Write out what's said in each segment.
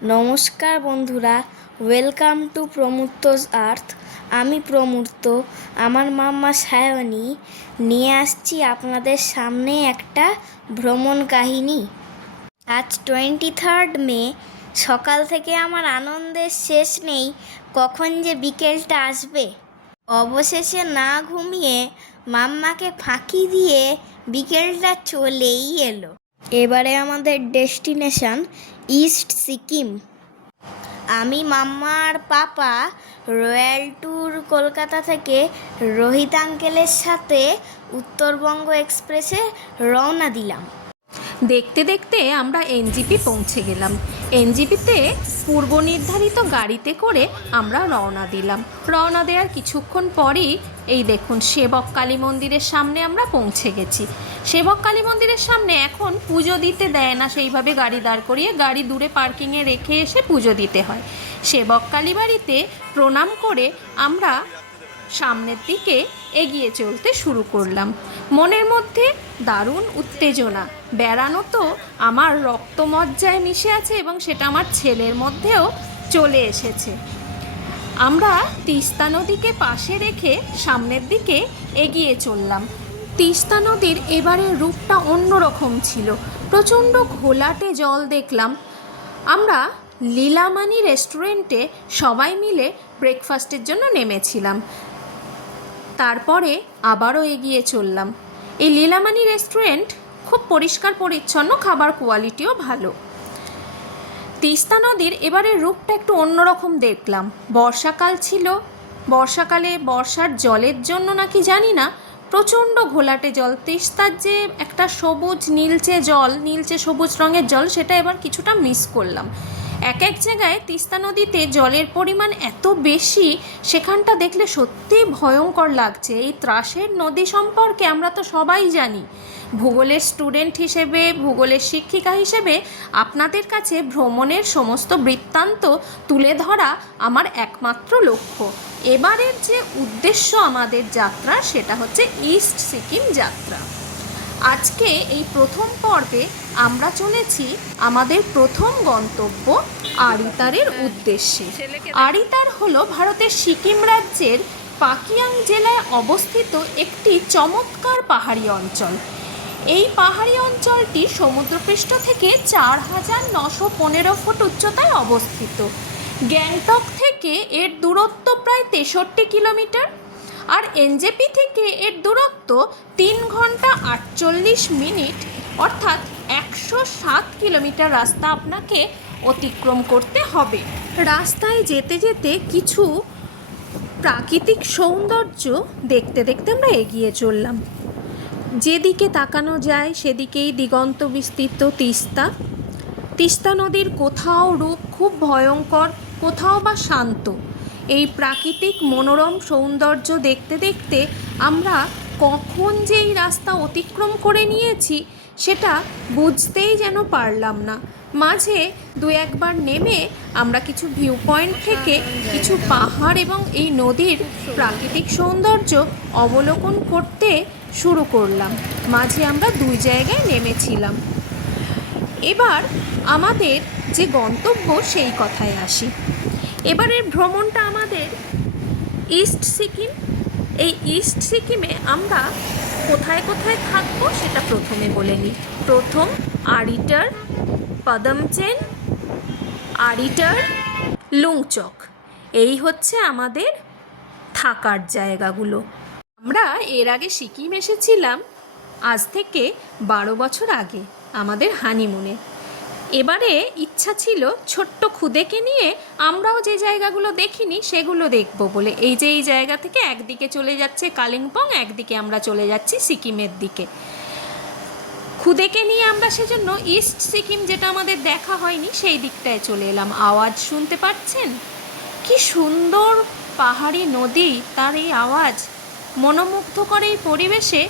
নমস্কার বন্ধুরা, welcome to প্রমূর্তস আর্থ। আমি প্রমূর্ত, আমার মাম্মা সায়নী নিয়ে আসছি আপনাদের সামনে একটা ভ্রমণ কাহিনী। আজ 23 মে। সকাল থেকে আমার আনন্দের শেষ নেই, কখন যে বিকেলটা আসবে। অবশেষে না ঘুমিয়ে মাম্মাকে ফাঁকি দিয়ে বিকেলটা চলেই এলো। এবারে আমাদের ডেস্টিনেশন ইস্ট সিকিম। আমি, মাম্মা আর পাপা রয়্যাল ট্যুর কলকাতা থেকে রোহিত আঙ্কেলের সাথে উত্তরবঙ্গ এক্সপ্রেসে রওনা দিলাম। দেখতে দেখতে আমরা এনজিপি পৌঁছে গেলাম। এনজিপিতে পূর্ব নির্ধারিত গাড়িতে করে আমরা রওনা দিলাম। রওনা দেওয়ার কিছুক্ষণ পরই এই দেখুন সেবক কালী মন্দিরের সামনে আমরা পৌঁছে গেছি। সেবক কালী মন্দিরের সামনে এখন পুজো দিতে দেয় না, সেইভাবে গাড়ি দাঁড় করিয়ে গাড়ি দূরে পার্কিংয়ে রেখে এসে পুজো দিতে হয়। সেবক কালী বাড়িতে প্রণাম করে আমরা সামনের দিকে এগিয়ে চলতে শুরু করলাম। মনের মধ্যে দারুণ উত্তেজনা। বেড়ানো তো আমার রক্তমজ্জায় মিশে আছে এবং সেটা আমার ছেলের মধ্যেও চলে এসেছে। আমরা তিস্তা নদীকে পাশে রেখে সামনের দিকে এগিয়ে চললাম। তিস্তা নদীর এবারের রূপটা অন্যরকম ছিল। প্রচণ্ড ঘোলাটে জল দেখলাম। আমরা লীলামানি রেস্টুরেন্টে সবাই মিলে ব্রেকফাস্টের জন্য নেমেছিলাম। তারপরে আবারও এগিয়ে চললাম। এই লীলামানি রেস্টুরেন্ট খুব পরিষ্কার পরিচ্ছন্ন, খাবার কোয়ালিটিও ভালো। তিস্তা নদীর এবারের রূপটা একটু অন্যরকম দেখলাম। বর্ষাকাল ছিল, বর্ষাকালে বর্ষার জলের জন্য নাকি জানি না প্রচণ্ড ঘোলাটে জল। তিস্তার যে একটা সবুজ নীলচে জল, নীলচে সবুজ রঙের জল, সেটা এবার কিছুটা মিস করলাম। এক এক জায়গায় তিস্তা নদীতে জলের পরিমাণ এত বেশি, সেখানটা দেখলে সত্যিই ভয়ঙ্কর লাগছে। এই ত্রাসের নদী সম্পর্কে আমরা তো সবাই জানি। ভূগোলের স্টুডেন্ট হিসেবে, ভূগোলের শিক্ষিকা হিসেবে আপনাদের কাছে ভ্রমণের সমস্ত বৃত্তান্ত তুলে ধরা আমার একমাত্র লক্ষ্য। এবারের যে উদ্দেশ্য আমাদের যাত্রা, সেটা হচ্ছে ইস্ট সিকিম যাত্রা। আজকে এই প্রথম পর্বে আমরা চলেছি আমাদের প্রথম গন্তব্য আরিতারের উদ্দেশ্যে। আরিতার হলো ভারতের সিকিম রাজ্যের পাকিয়াং জেলায় অবস্থিত একটি চমৎকার পাহাড়ি অঞ্চল। এই পাহাড়ি অঞ্চলটি সমুদ্রপৃষ্ঠ থেকে 4915 ফুট উচ্চতায় অবস্থিত। গ্যাংটক থেকে এর দূরত্ব প্রায় 63 কিলোমিটার, আর এনজেপি থেকে এর দূরত্ব 3 ঘন্টা 48 মিনিট, অর্থাৎ 107 কিলোমিটার রাস্তা আপনাকে অতিক্রম করতে হবে। রাস্তায় যেতে যেতে কিছু প্রাকৃতিক সৌন্দর্য দেখতে দেখতে আমরা এগিয়ে চললাম। যেদিকে তাকানো যায় সেদিকেই দিগন্ত বিস্তৃত তিস্তা। তিস্তা নদীর কোথাও রূপ খুব ভয়ঙ্কর, কোথাও বা শান্ত। এই প্রাকৃতিক মনোরম সৌন্দর্য দেখতে দেখতে আমরা কখন যে এই রাস্তা অতিক্রম করে নিয়েছি সেটা বুঝতেই যেন পারলাম না। মাঝে দু একবার নেমে আমরা কিছু ভিউ পয়েন্ট থেকে কিছু পাহাড় এবং এই নদীর প্রাকৃতিক সৌন্দর্য অবলোকন করতে শুরু করলাম। মাঝে আমরা 2 জায়গায় নেমেছিলাম। এবার আমাদের যে গন্তব্য সেই কথায় আসি। এবারের ভ্রমণটা আমাদের ইস্ট সিকিম। এই ইস্ট সিকিমে আমরা কোথায় কোথায় থাকবো সেটা প্রথমে বলে নিই। প্রথম আরিটার, পদমচেন, আরিটার, লুংচক, এই হচ্ছে আমাদের থাকার জায়গাগুলো। আমরা এর আগে সিকিম এসেছিলাম আজ থেকে 12 বছর আগে আমাদের হানিমুনে। এবারে ইচ্ছা ছিল ছোট্ট খুদেকে নিয়ে আমরাও যে জায়গাগুলো দেখিনি সেগুলো দেখব বলে। এই যে এই জায়গা থেকে একদিকে চলে যাচ্ছে কালিম্পং, একদিকে আমরা চলে যাচ্ছি সিকিমের দিকে। খুদেকে নিয়ে আমরা সেজন্য ইস্ট সিকিম, যেটা আমাদের দেখা হয়নি, সেই দিকটায় চলে এলাম। আওয়াজ শুনতে পাচ্ছেন? কি সুন্দর পাহাড়ি নদী, তার এই আওয়াজ মনোমুগ্ধকর। এই পরিবেশে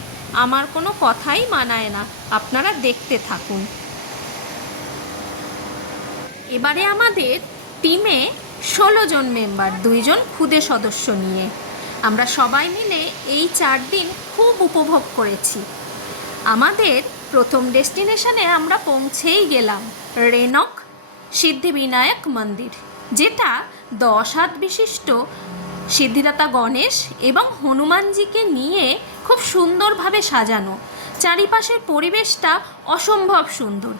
আমার কোনো কথাই মানায় না। আপনারা দেখতে থাকুন। এবারে আমাদের টিমে 16 জন মেম্বার, 2 জন খুদে সদস্য নিয়ে আমরা সবাই মিলে এই 4 দিন খুব উপভোগ করেছি। আমাদের প্রথম ডেস্টিনেশনে আমরা পৌঁছেই গেলাম, রেনক সিদ্ধিবিনায়ক মন্দির, যেটা 10 হাত বিশিষ্ট সিদ্ধিদাতা গণেশ এবং হনুমানজিকে নিয়ে খুব সুন্দরভাবে সাজানো। চারিপাশের পরিবেশটা অসম্ভব সুন্দর।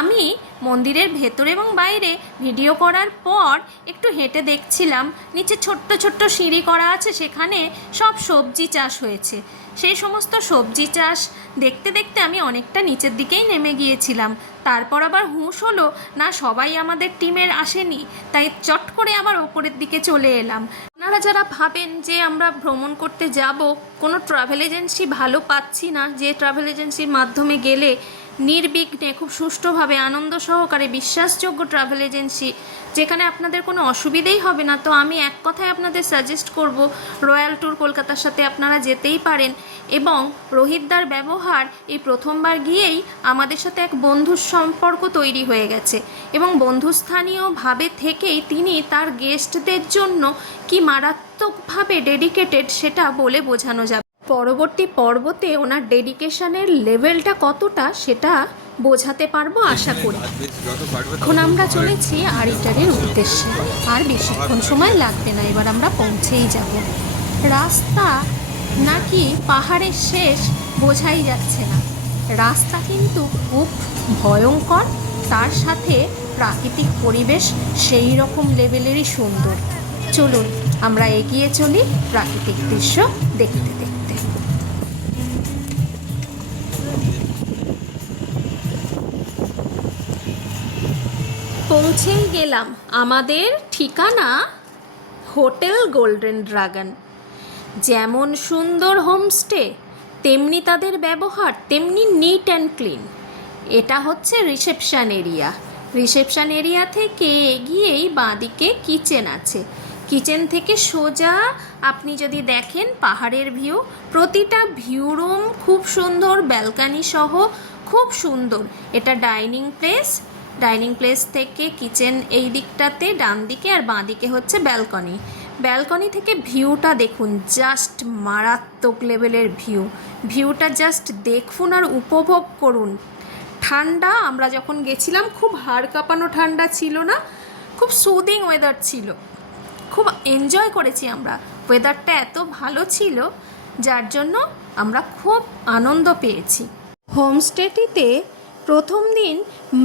আমি মন্দিরের ভেতরে এবং বাইরে ভিডিও করার পর একটু হেঁটে দেখছিলাম, নিচে ছোট্ট ছোট্ট সিঁড়ি করা আছে, সেখানে সব সবজি চাষ হয়েছে। সেই সমস্ত সবজি চাষ দেখতে দেখতে আমি অনেকটা নিচের দিকেই নেমে গিয়েছিলাম। তারপর আবার হুঁশ হলো না সবাই আমাদের টিমের আসেনি, তাই চট করে আবার ওপরের দিকে চলে এলাম। আপনারা যারা ভাবেন যে আমরা ভ্রমণ করতে যাব, কোনো ট্রাভেল এজেন্সি ভালো পাচ্ছি না, যে ট্রাভেল এজেন্সির মাধ্যমে গেলে নির্বিঘ্নে খুব সুষ্ঠুভাবে আনন্দ সহকারে বিশ্বাসযোগ্য ট্রাভেল এজেন্সি, যেখানে আপনাদের কোনো অসুবিধেই হবে না, তো আমি এক কথায় আপনাদের সাজেস্ট করব রয়্যাল ট্যুর কলকাতার সাথে আপনারা যেতেই পারেন। এবং রোহিতদার ব্যবহার, এই প্রথমবার গিয়েই আমাদের সাথে এক বন্ধুর সম্পর্ক তৈরি হয়ে গেছে এবং বন্ধুস্থানীয়ভাবে থেকেই তিনি তার গেস্টদের জন্য কি মারাত্মকভাবে ডেডিকেটেড সেটা বলে বোঝানো যাবে। পরবর্তী পর্বতে ওনার ডেডিকেশনের লেভেলটা কতটা সেটা বোঝাতে পারবো আশা করি। এখন আমরা চলেছি আরিটারের উদ্দেশ্যে, আর বেশিক্ষণ সময় লাগবে না, এবার আমরা পৌঁছেই যাব। রাস্তা নাকি পাহাড়ের শেষ বোঝাই যাচ্ছে না, রাস্তা কিন্তু খুব ভয়ঙ্কর, তার সাথে প্রাকৃতিক পরিবেশ সেই রকম লেভেলেরই সুন্দর। চলুন আমরা এগিয়ে চলি প্রাকৃতিক দৃশ্য দেখতে দেখতে। পৌঁছেই গেলাম, আমাদের ঠিকানা হোটেল গোল্ডেন ড্রাগন। যেমন সুন্দর হোমস্টে, তেমনি তাদের ব্যবহার, তেমনি নিট অ্যান্ড ক্লিন। এটা হচ্ছে রিসেপশন এরিয়া। রিসেপশন এরিয়া থেকে এগিয়েই বাঁদিকে কিচেন আছে। কিচেন থেকে সোজা আপনি যদি দেখেন পাহাড়ের ভিউ, প্রতিটা ভিউ রুম খুব সুন্দর, ব্যালকানি সহ খুব সুন্দর। এটা ডাইনিং প্লেস, ডাইনিং প্লেস থেকে কিচেন এই দিকটাতে ডান দিকে, আর বাঁ দিকে হচ্ছে ব্যালকনি। ব্যালকনি থেকে ভিউটা দেখুন, জাস্ট মারাত্মক লেভেলের ভিউ। ভিউটা জাস্ট দেখুন আর উপভোগ করুন। ঠান্ডা, আমরা যখন গেছিলাম খুব হাড় কাঁপানো ঠান্ডা ছিল না, খুব সুদিং ওয়েদার ছিল, খুব এনজয় করেছি আমরা। ওয়েদারটা এত ভালো ছিল যার জন্য আমরা খুব আনন্দ পেয়েছি। হোমস্টেটিতে প্রথম দিন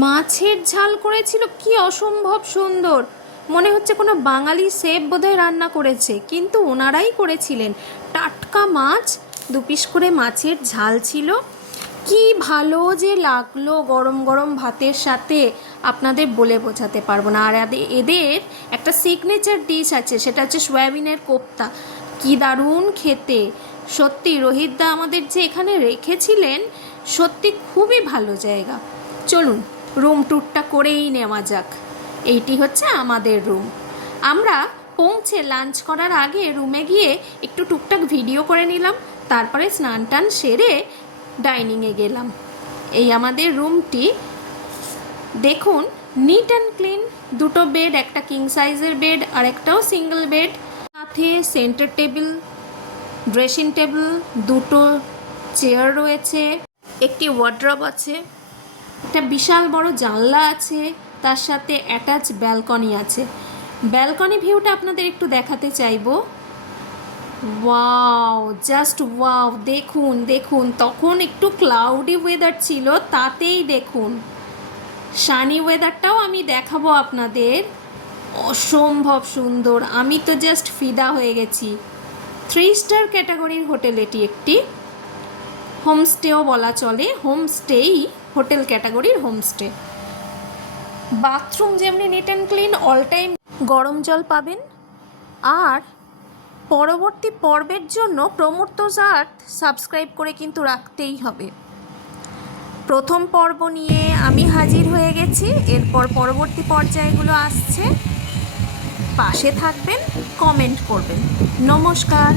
মাছের ঝাল করেছিল, কি অসম্ভব সুন্দর, মনে হচ্ছে কোনো বাঙালি শেফ বোধহয় রান্না করেছে, কিন্তু ওনারাই করেছিলেন। টাটকা মাছ, 2 পিস করে মাছের ঝাল ছিল, কি ভালো যে লাগলো গরম গরম ভাতের সাথে, আপনাদের বলে বোঝাতে পারবো না। আর এদের একটা সিগনেচার ডিশ আছে, সেটা হচ্ছে সয়াবিনের কোপ্তা, কি দারুণ খেতে। সত্যি রোহিতদা আমাদের যে এখানে রেখেছিলেন, সত্যি খুবই ভালো জায়গা। চলুন রুম ট্যুরটা করেই নেওয়া যাক। এইটি হচ্ছে আমাদের রুম। আমরা পৌঁছে লাঞ্চ করার আগে রুমে গিয়ে একটু টুকটাক ভিডিও করে নিলাম, তারপরে স্নান টান সেরে ডাইনিংয়ে গেলাম। এই আমাদের রুমটি দেখুন, নিট অ্যান্ড ক্লিন। 2টো বেড, একটা কিং সাইজের বেড আর একটাও সিঙ্গেল বেড, সাথে সেন্টার টেবিল, ড্রেসিং টেবিল, 2টো চেয়ার রয়েছে, একটি ওয়ার্ড্রব আছে, একটা বিশাল বড় জানলা আছে, তার সাথে অ্যাটাচ ব্যালকনি আছে। ব্যালকনি ভিউটা আপনাদের একটু দেখাতে চাইবো। ওয়াও, জাস্ট ওয়াও, দেখুন দেখুন, তখন একটু ক্লাউডি ওয়েদার ছিল, তাতেই দেখুন সানি ওয়েদারটাও আমি দেখাবো আপনাদের, অসম্ভব সুন্দর। আমি তো জাস্ট ফিদা হয়ে গেছি। 3 স্টার ক্যাটাগরির হোটেল এটি, একটি হোমস্টেও বলা চলে, হোমস্টেই হোটেল ক্যাটাগরির হোমস্টে। বাথরুম যেমনি NEET and clean, all time গরম জল পাবেন। আর পরবর্তী পর্বের জন্য প্রমূর্তজ আর্থ সাবস্ক্রাইব করে কিন্তু রাখতেই হবে। প্রথম পর্ব নিয়ে আমি হাজির হয়ে গেছি, এরপর পরবর্তী পর্যায়গুলো আসছে। পাশে থাকবেন, কমেন্ট করবেন। নমস্কার।